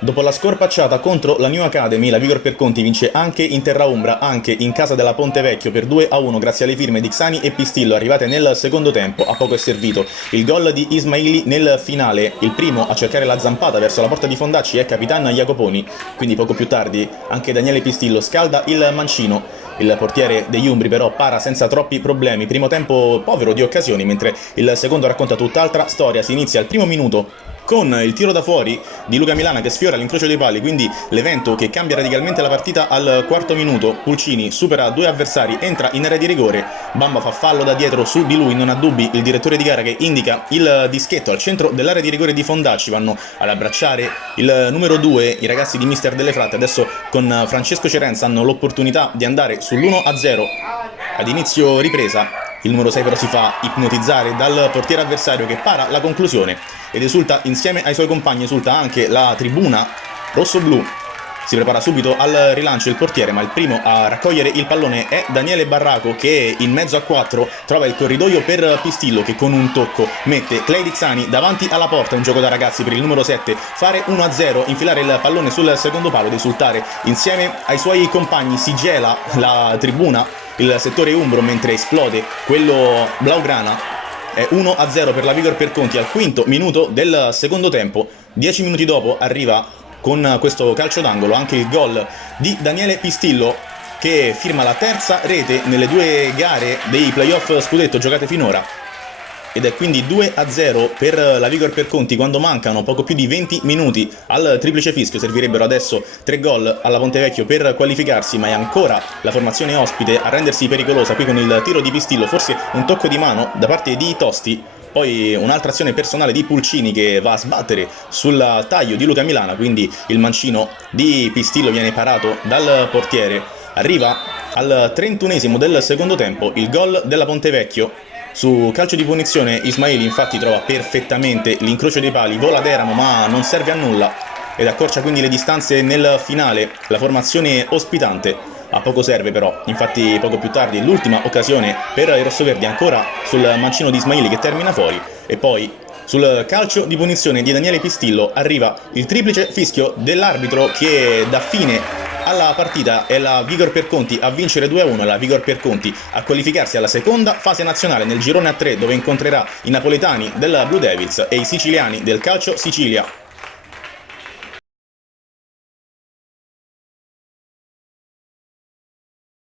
Dopo la scorpacciata contro la New Academy, la Vigor Perconti vince anche in terra ombra, anche in casa della Ponte Vecchio per 2-1 grazie alle firme di Xani e Pistillo arrivate nel secondo tempo. A poco è servito il gol di Ismaili nel finale, il primo a cercare la zampata verso la porta di Fondacci è Capitan Jacoponi, quindi poco più tardi anche Daniele Pistillo scalda il mancino. Il portiere degli Umbri però para senza troppi problemi, primo tempo povero di occasioni, mentre il secondo racconta tutt'altra storia. Si inizia al primo minuto con il tiro da fuori di Luca Milana che sfiora l'incrocio dei pali, quindi l'evento che cambia radicalmente la partita al quarto minuto. Pulcini supera due avversari, entra in area di rigore, Bamba fa fallo da dietro su di lui, non ha dubbi il direttore di gara che indica il dischetto al centro dell'area di rigore di Fondacci. Vanno ad abbracciare il numero 2 i ragazzi di Mister delle Fratte. Adesso con Francesco Cerenza hanno l'opportunità di andare sull'1-0 ad inizio ripresa. Il numero 6 però si fa ipnotizzare dal portiere avversario che para la conclusione ed esulta insieme ai suoi compagni, esulta anche la tribuna rosso-blu. Si prepara subito al rilancio il portiere, ma il primo a raccogliere il pallone è Daniele Barraco che in mezzo a 4 trova il corridoio per Pistillo che con un tocco mette Clay Dixani davanti alla porta. Un gioco da ragazzi per il numero 7, fare 1-0, infilare il pallone sul secondo palo ed esultare insieme ai suoi compagni. Si gela la tribuna, il settore umbro, mentre esplode quello blaugrana. È 1-0 per la Vigor Perconti al quinto minuto del secondo tempo. 10 minuti dopo arriva con questo calcio d'angolo anche il gol di Daniele Pistillo che firma la terza rete nelle due gare dei playoff scudetto giocate finora. Ed è quindi 2-0 per la Vigor Perconti quando mancano poco più di 20 minuti al triplice fischio. Servirebbero adesso 3 gol alla Ponte Vecchio per qualificarsi, ma è ancora la formazione ospite a rendersi pericolosa qui con il tiro di Pistillo, forse un tocco di mano da parte di Tosti, poi un'altra azione personale di Pulcini che va a sbattere sul taglio di Luca Milana, quindi il mancino di Pistillo viene parato dal portiere. Arriva al 31esimo del secondo tempo il gol della Ponte Vecchio. Su calcio di punizione Ismaili infatti trova perfettamente l'incrocio dei pali, vola d'eramo ma non serve a nulla ed accorcia quindi le distanze nel finale. La formazione ospitante a poco serve però, infatti poco più tardi l'ultima occasione per i rossoverdi ancora sul mancino di Ismaili che termina fuori e poi sul calcio di punizione di Daniele Pistillo arriva il triplice fischio dell'arbitro che dà fine alla partita. È la Vigor Perconti a vincere 2-1, la Vigor Perconti a qualificarsi alla seconda fase nazionale nel girone a 3 dove incontrerà i napoletani della Blue Devils e i siciliani del Calcio Sicilia.